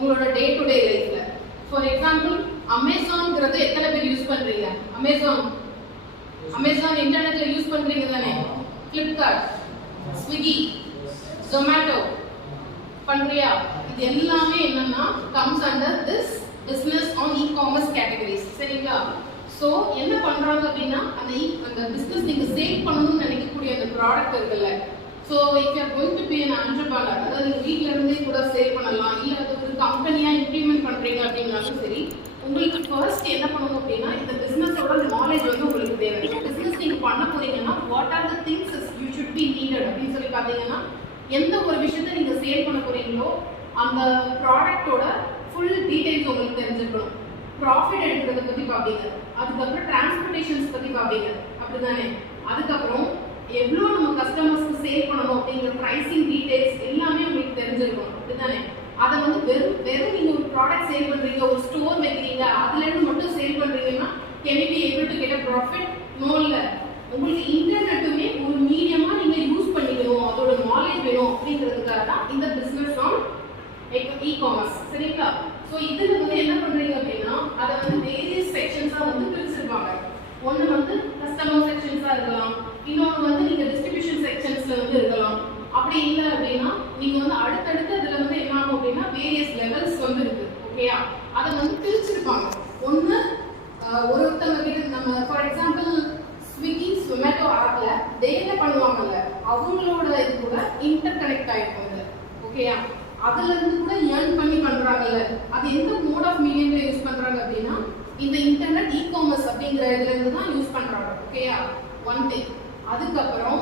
உங்களோட day to day லைஃப்ல. For example அமேசான்ங்கிறது எத்தனை பேர் யூஸ் பண்றீங்க? அமேசான் இன்டர்நெட்ல யூஸ் பண்றீங்க தானே? ஃபிளிப்கார்ட், ஸ்விக்கி, ஜொமேட்டோ பண்றியா? இது எல்லாமே என்னன்னா comes under this business on e-commerce categories. சரிங்களா? ஸோ என்ன பண்றாங்க அப்படின்னா அந்த பிசினஸ் நீங்க சேல் பண்ணணும்னு நினைக்கக்கூடிய அந்த ப்ராடக்ட் இருக்குல்ல, so if you are going to be an entrepreneur, அதாவது நீங்க வீட்ல இருந்தே கூட சேல் பண்ணலாம், இல்ல அது ஒரு கம்பெனியா இம்ப்ளிமெண்ட் பண்றீங்க அப்படின்னாலும் சரி, உங்களுக்கு ஃபர்ஸ்ட் என்ன பண்ணணும் அப்படின்னா இந்த பிசினஸோட நாலேஜ் வந்து உங்களுக்கு தேவை. பிசினஸ் நீங்க பண்ண போறீங்கன்னா what are the things you should be needed அப்படின்னு சொல்லி பார்த்தீங்கன்னா, எந்த ஒரு விஷயத்தை நீங்க சேல் பண்ண போறீங்களோ அந்த ப்ராடக்டோட ஃபுல் டீடைல்ஸ் உங்களுக்கு தெரிஞ்சிருக்கணும். ப்ராஃபிட் எடுக்கிறத பத்தி பார்ப்பீங்க, அதுக்கப்புறம் டிரான்ஸ்போர்ட்டேஷன்ஸ் பத்தி பார்ப்பீங்க, அப்படிதானே? அதுக்கப்புறம் எவ்வளோ நம்ம கஸ்டமர்ஸ்க்கு சேல் பண்ணணும் அப்படிங்கிற ப்ரைசிங் டீடைல்ஸ் எல்லாமே உங்களுக்கு தெரிஞ்சிருக்கணும், அப்படிதானே? அதை வந்து வெறும் நீங்க ஒரு ப்ராடக்ட் சேல் பண்றீங்க, ஒரு ஸ்டோர் வைக்கிறீங்க, அதுல இருந்து மட்டும் சேல் பண்றீங்கன்னா can you be able to get a profit? No இல்ல. உங்களுக்கு இன்டர்நெட்டுமே ஒரு மீடியமா நீங்க யூஸ் பண்ணிக்கணும், அதோட நாலேஜ் வேணும் அப்படிங்கிறதுக்காக தான் இந்த பிசினஸ் ஆன் இ-காமர்ஸ். சரிங்களா? ஸோ இதுல வந்து என்ன பண்றீங்க அப்படின்னா அதை வந்து வேரியஸ் செக்ஷன்ஸா வந்து பிரிச்சிருப்பாங்க. ஒன்று வந்து கஸ்டமர் செக்ஷன்ஸா இருக்கலாம், இன்னொன்று வந்து நீங்க டிஸ்ட்ரிபியூஷன் செக்ஷன்ஸ்ல வந்து இருக்கலாம். அப்படி இல்லை அப்படின்னா நீங்க வந்து அடுத்தடுத்து அதுல வந்து என்ன ஆகும் அப்படின்னா வேரியஸ் லெவல்ஸ் வந்து இருக்கு. ஓகேயா? அதை வந்து பிரிச்சிருப்பாங்க. ஒன்று ஒருத்தவங்க கிட்ட நம்ம ஃபார் எக்ஸாம்பிள் ஸ்விக்கி, ஜொமேட்டோ ஆப்ல டேல பண்ணுவாங்கல்ல, அவங்களோட இது கூட இன்டர் கனெக்ட் ஆயிருக்கும். ஓகேயா? அதுல இருந்து கூட ஏர்ன் பண்ணி பண்றாங்கல்ல, அது எந்த மோட் ஆஃப் மீடியம்ல யூஸ் பண்றாங்க அப்படின்னா இந்த இன்டர்நெட் இ-காமர்ஸ் அப்படிங்கிற இதுல இருந்து தான் யூஸ் பண்றாங்க. ஓகேயா? One thing. அதுக்கப்புறம்